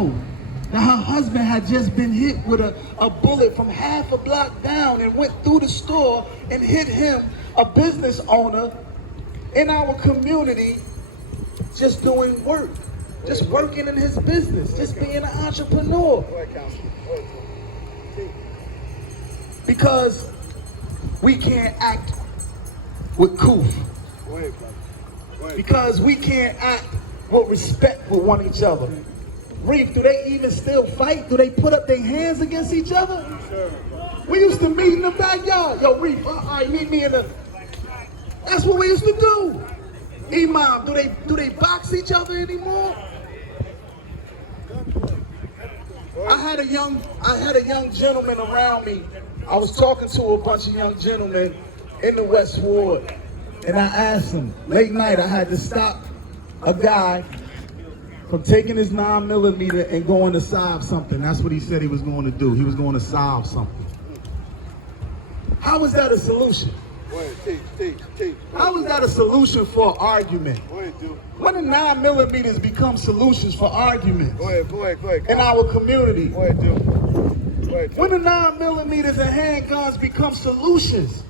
know that her husband had just been hit with a bullet from half a block down and went through the store and hit him, a business owner in our community, just doing work, just working in his business, just being an entrepreneur. Because we can't act with coof. Because we can't act with respect with one each other. Reef, do they even still fight? Do they put up their hands against each other? We used to meet in the backyard. Yo, Reef, all right, meet me in the... That's what we used to do. Imam, do they box each other anymore? I had a young gentleman around me. I was talking to a bunch of young gentlemen in the West Ward, and I asked him, late night I had to stop a guy from taking his 9mm and going to solve something. That's what he said he was going to do. He was going to solve something. How is that a solution? How is that a solution for an argument? When the 9mm become solutions for arguments in our community? When the 9mm and handguns become solutions?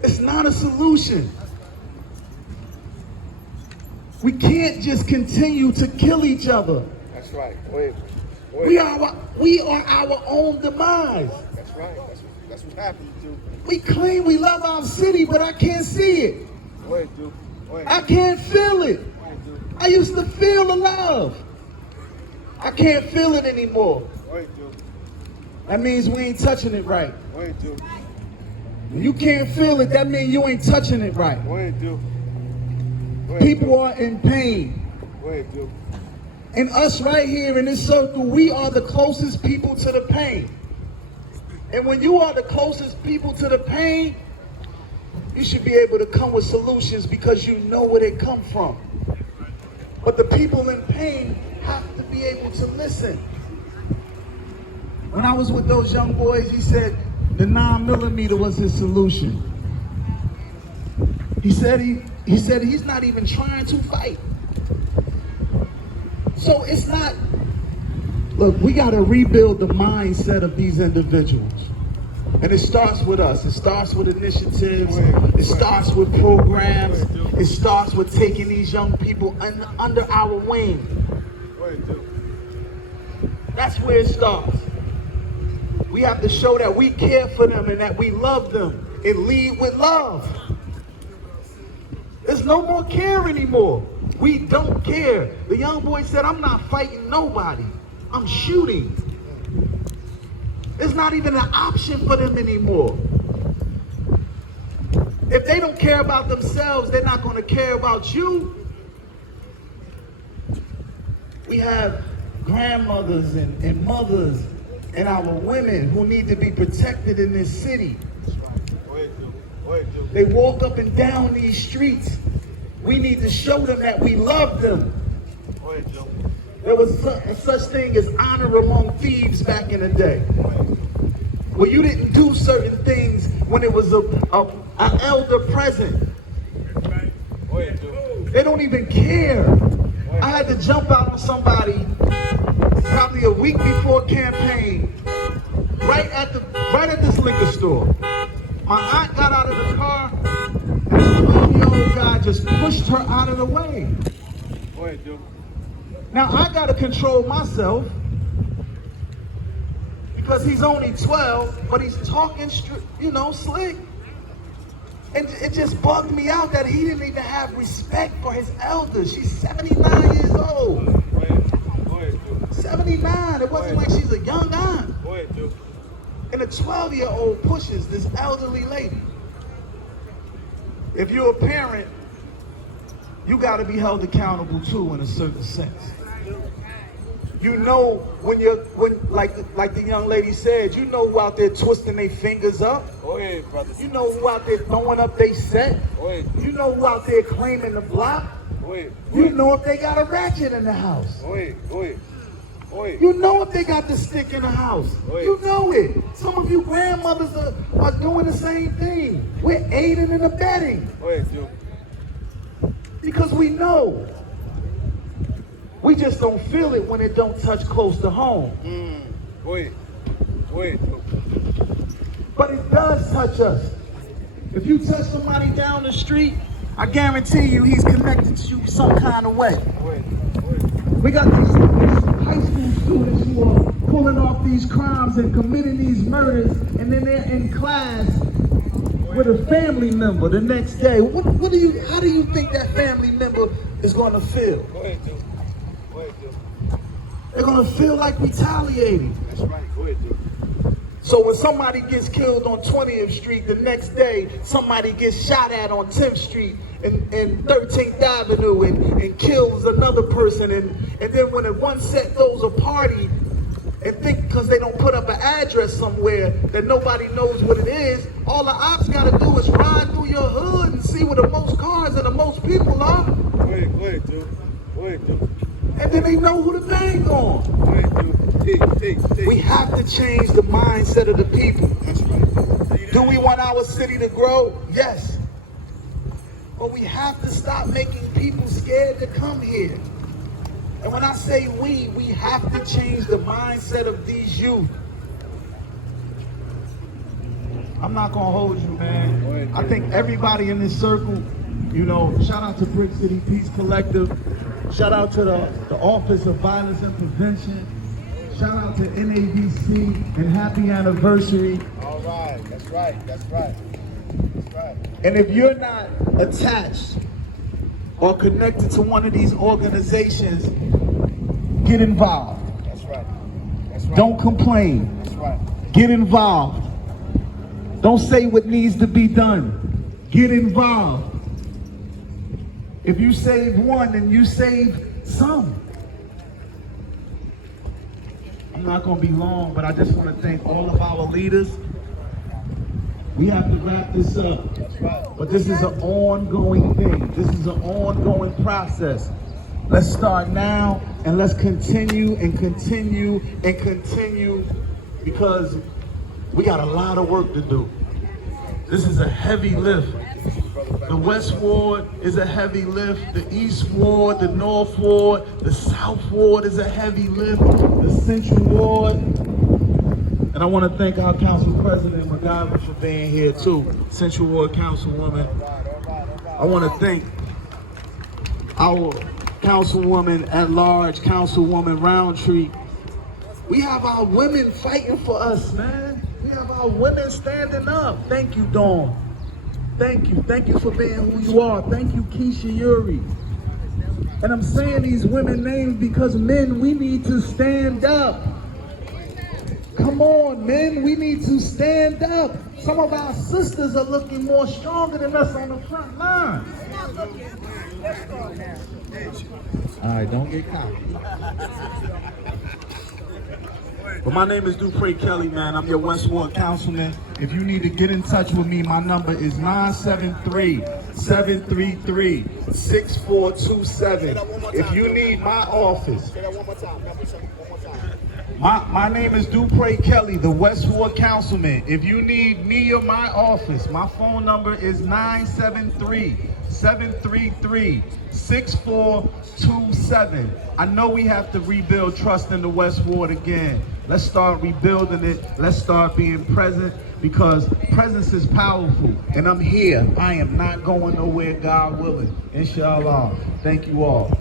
It's not a solution. We can't just continue to kill each other. That's right. We are our own demise. That's right. That's what happened to. We claim we love our city, but I can't see it. I can't feel it. I used to feel the love. I can't feel it anymore. That means we ain't touching it right. When you can't feel it, that means you ain't touching it right. People are in pain. And us right here in this circle, we are the closest people to the pain. And when you are the closest people to the pain, you should be able to come with solutions because you know where they come from. But the people in pain have to be able to listen. When I was with those young boys, he said the 9mm was his solution. He said he's not even trying to fight. So it's not, look, we got to rebuild the mindset of these individuals. And it starts with us. It starts with initiatives. It starts with programs. It starts with taking these young people under our wing. That's where it starts. We have to show that we care for them and that we love them and lead with love. There's no more care anymore. We don't care. The young boy said, I'm not fighting nobody. I'm shooting. It's not even an option for them anymore. If they don't care about themselves, they're not going to care about you. We have grandmothers and mothers and our women who need to be protected in this city. They walk up and down these streets. We need to show them that we love them. There was such thing as honor among thieves back in the day. Well, you didn't do certain things when it was an elder present. They don't even care. I had to jump out on somebody probably a week before campaign, right at this liquor store. My aunt got out of the car, and this 12-year-old guy just pushed her out of the way. Now I gotta control myself because he's only 12, but he's talking, slick. And it just bugged me out that he didn't even have respect for his elders. She's 79 years old. 79. It wasn't like she's a young aunt. And a 12-year-old pushes this elderly lady. If you're a parent, you got to be held accountable too, in a certain sense. You know when like the young lady said, you know who out there twisting their fingers up. You know who out there throwing up their set. You know who out there claiming the block. You know if they got a ratchet in the house. You know if they got the stick in the house. You know it. Some of you grandmothers are doing the same thing. We're aiding and abetting. Because we know. We just don't feel it when it don't touch close to home. Go ahead. Go ahead. But it does touch us. If you touch somebody down the street, I guarantee you he's connected to you some kind of way. Go ahead. Go ahead. We got these high school students who are pulling off these crimes and committing these murders, and then they're in class with a family member the next day. How do you think that family member is going to feel? Go ahead, dude. Go ahead, dude. They're going to feel like retaliating. That's right. Go ahead, dude. So when somebody gets killed on 20th Street, the next day somebody gets shot at on 10th Street and 13th Avenue and kills another person, and then when one set throws a party and think because they don't put up an address somewhere that nobody knows what it is, all the ops got to do is ride through your hood and see where the most cars and the most people are. Go ahead, dude. Go ahead, dude. And then they know who to bang on. Go ahead, dude. Take. We have to change the mindset of the people. That's right. Do we want our city to grow? Yes. But we have to stop making people scared to come here. And when I say we have to change the mindset of these youth. I'm not gonna hold you, man. I think everybody in this circle, you know, shout out to Brick City Peace Collective, shout out to the Office of Violence and Prevention, shout out to NABC, and happy anniversary. All right. That's right. That's right. That's right. And if you're not attached or connected to one of these organizations, get involved. That's right. That's right. Don't complain. That's right. Get involved. Don't say what needs to be done. Get involved. If you save one, then you save some. I'm not going to be long, but I just want to thank all of our leaders. We have to wrap this up. But this is an ongoing thing. This is an ongoing process. Let's start now, and let's continue and continue and continue, because we got a lot of work to do. This is a heavy lift. The West Ward is a heavy lift. The East Ward, the North Ward, the South Ward is a heavy lift. The Central Ward. And I want to thank our Council President, McGovern, for being here too. Central Ward Councilwoman. I want to thank our Councilwoman at large, Councilwoman Roundtree. We have our women fighting for us, man. We have our women standing up. Thank you, Dawn. Thank you. Thank you for being who you are. Thank you, Keisha Yuri. And I'm saying these women names because men, we need to stand up. Come on, men, we need to stand up. Some of our sisters are looking more stronger than us on the front line. All right, don't get caught. But my name is Dupree Kelly, man. I'm your West Ward Councilman. If you need to get in touch with me, my number is 973-733-6427. If you need my office. Say that one more time. One more time. My name is Dupree Kelly, the West Ward Councilman. If you need me or my office, my phone number is 973-733-6427. I know we have to rebuild trust in the West Ward again. Let's start rebuilding it. Let's start being present, because presence is powerful. And I'm here. I am not going nowhere, God willing. Inshallah. Thank you all.